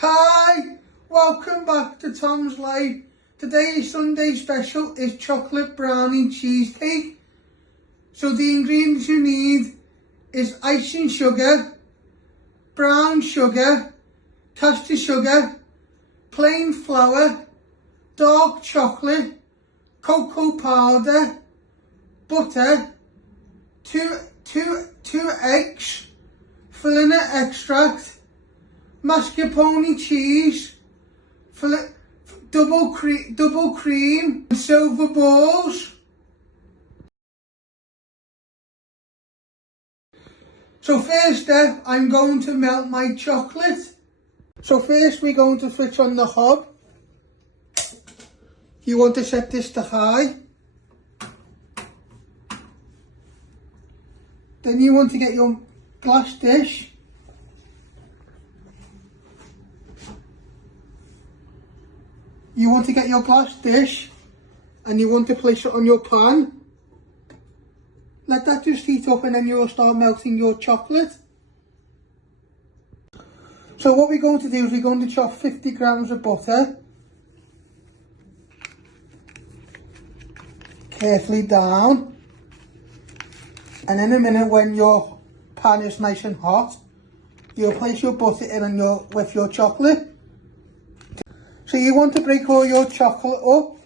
Hi, welcome back to Tom's Life. Today's Sunday special is chocolate brownie cheesecake. So the ingredients you need is icing sugar, brown sugar, caster sugar, plain flour, dark chocolate, cocoa powder, butter, two eggs, vanilla extract, mascarpone cheese, double cream, silver balls. So first step, I'm going to melt my chocolate. So first we're going to switch on the hob. You want to set this to high. Then you want to get your glass dish. You want to get your glass dish and you want to place it on your pan. Let that just heat up and then you'll start melting your chocolate. So what we're going to do is we're going to chop 50 grams of butter. Carefully down. And in a minute when your pan is nice and hot, you'll place your butter in with your chocolate. So you want to break all your chocolate up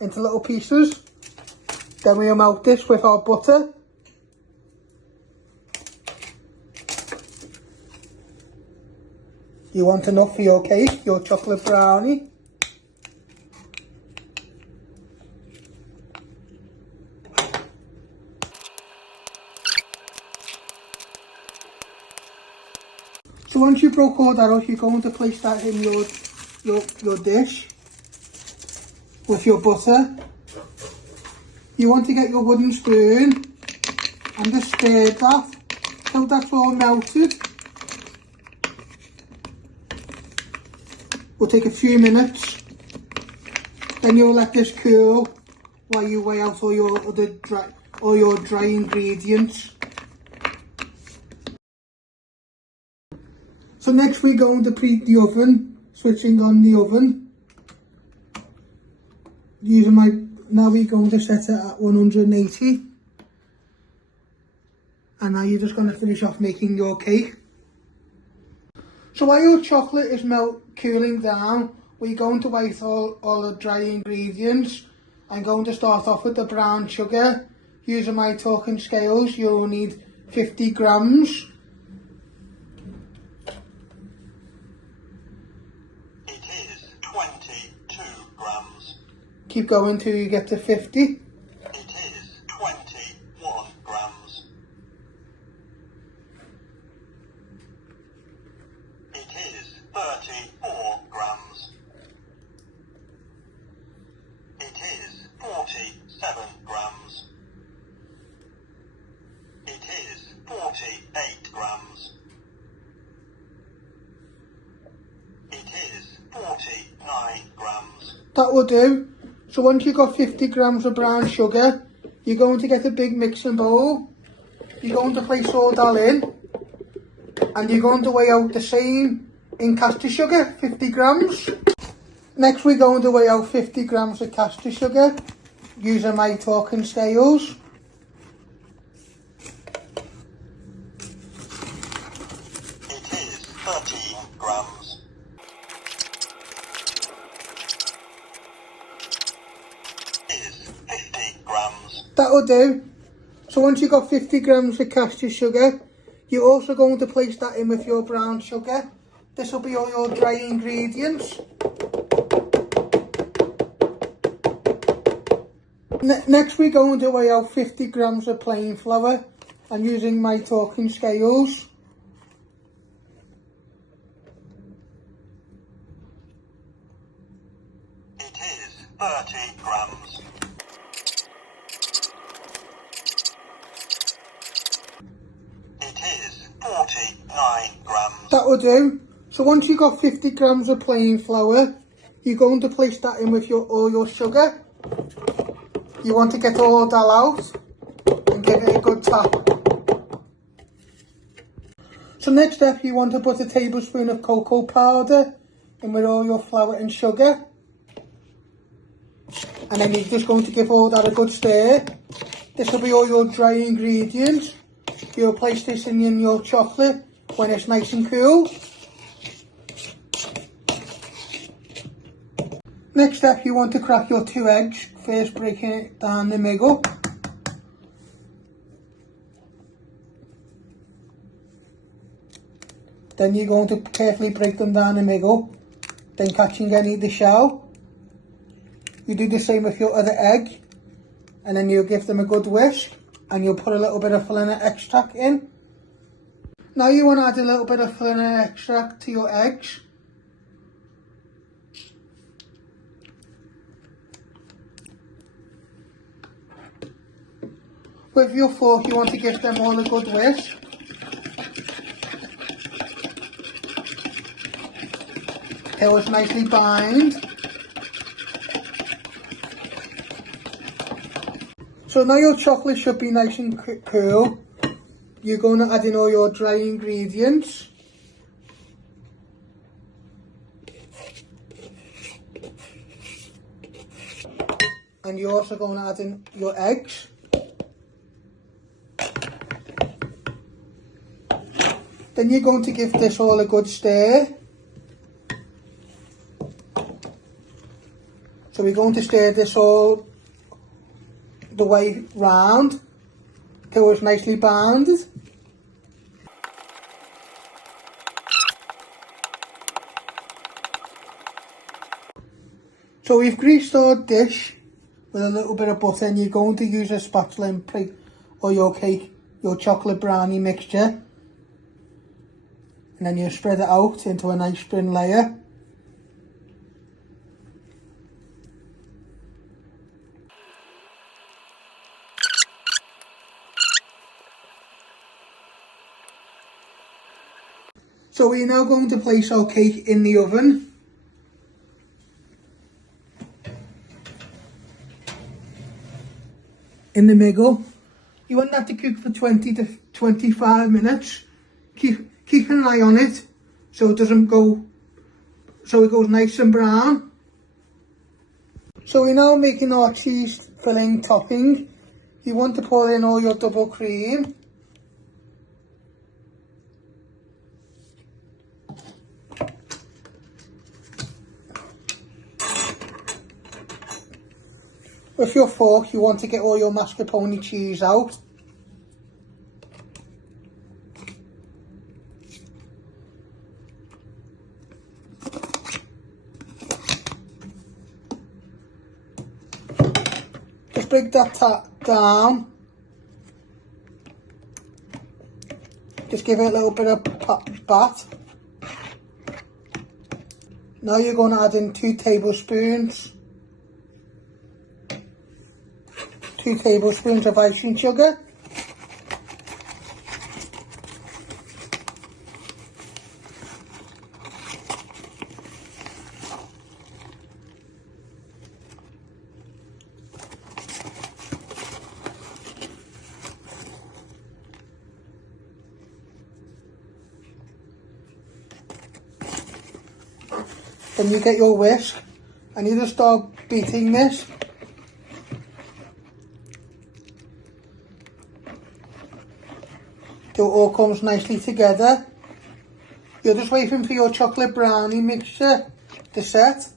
into little pieces. Then we'll melt this with our butter. You want enough for your cake, your chocolate brownie. So once you broke all that up, you're going to place that in your dish with your butter. You want to get your wooden spoon and just stir that till that's all melted. Will take a few minutes. Then you'll let this cool while you weigh out all your dry ingredients. So next we're going to preheat the oven, switching on the oven. Now we're going to set it at 180. And now you're just going to finish off making your cake. So while your chocolate is cooling down, we're going to weigh all the dry ingredients. I'm going to start off with the brown sugar. Using my talking scales, you'll need 50 grams. Keep going till you get to 50. It is 21 grams. It is 34 grams. It is 47 grams. It is 48 grams. It is 49 grams. That will do. So once you've got 50 grams of brown sugar, you're going to get a big mixing bowl. You're going to place all that in. And you're going to weigh out the same in caster sugar, 50 grams. Next we're going to weigh out 50 grams of caster sugar using my talking scales. It is 13 grams. That'll do. So once you've got 50 grams of caster sugar, you're also going to place that in with your brown sugar. This will be all your dry ingredients. Next we're going to weigh out 50 grams of plain flour. I'm using my talking scales. It is 30 grams. It is 49 grams. That will do. So once you've got 50 grams of plain flour, you're going to place that in with all your sugar. You want to get all that out and give it a good tap. So next step, you want to put a tablespoon of cocoa powder in with all your flour and sugar. And then you're just going to give all that a good stir. This will be all your dry ingredients. You'll place this in your chocolate when it's nice and cool. Next step, you want to crack your 2 eggs, first breaking it down the middle. Then you're going to carefully break them down the middle, then catching any of the shell. You do the same with your other egg, and then you'll give them a good whisk, and you'll put a little bit of vanilla extract in. Now you want to add a little bit of vanilla extract to your eggs. With your fork, you want to give them all a good whisk. It was nicely bind. So now your chocolate should be nice and cool. You're going to add in all your dry ingredients. And you're also going to add in your eggs. Then you're going to give this all a good stir. So we're going to stir this all the way round till it's nicely bounded. So we've greased our dish with a little bit of butter, and you're going to use a spatula and prick all your cake, your chocolate brownie mixture. And then you spread it out into a nice thin layer. So we're now going to place our cake in the oven. In the middle. You want that to cook for 20 to 25 minutes. Keep an eye on it so it doesn't go, so it goes nice and brown. So we're now making our cheese filling topping. You want to pour in all your double cream. With your fork, you want to get all your mascarpone cheese out. Just break that down. Just give it a little bit of bat. Now you're going to add in 2 tablespoons. 2 tablespoons of icing sugar. Then you get your whisk and you just start beating this. Till it all comes nicely together. You're just waiting for your chocolate brownie mixture to set.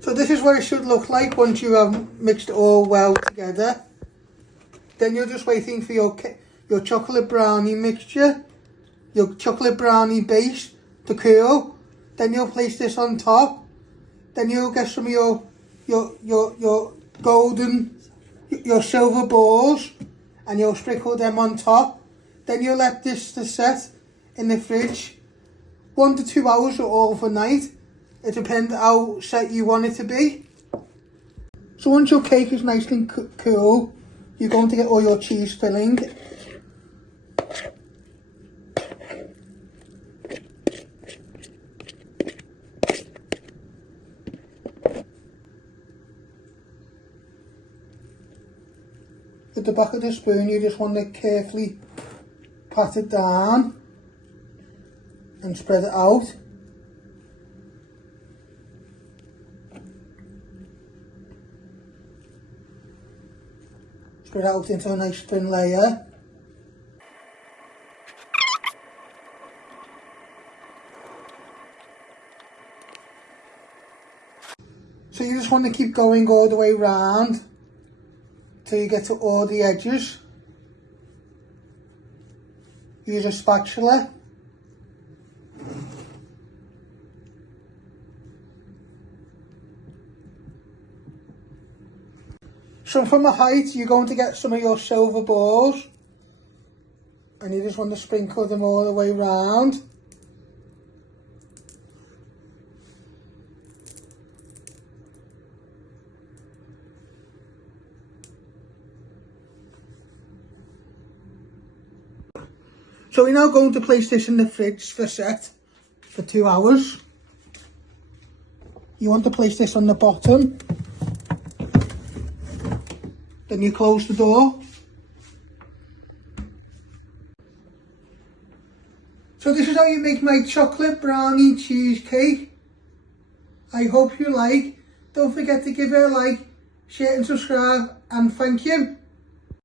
So this is what it should look like once you have mixed it all well together. Then you're just waiting for your chocolate brownie mixture, your chocolate brownie base to cool. Then you'll place this on top. Then you'll get some of your golden, your silver balls, and you'll sprinkle them on top. Then you'll let this to set in the fridge 1 to 2 hours or overnight. It depends how set you want it to be. So once your cake is nice and cool, you're going to get all your cheese filling. with the back of the spoon, you just want to carefully pat it down and spread it out. Spread it out into a nice thin layer. So you just want to keep going all the way round till you get to all the edges. Use a spatula. So from the height, you're going to get some of your silver balls, and you just want to sprinkle them all the way round. So we're now going to place this in the fridge for set for 2 hours. You want to place this on the bottom. Then you close the door. So this is how you make my chocolate brownie cheesecake. I hope you like. Don't forget to give it a like, share and subscribe, and thank you.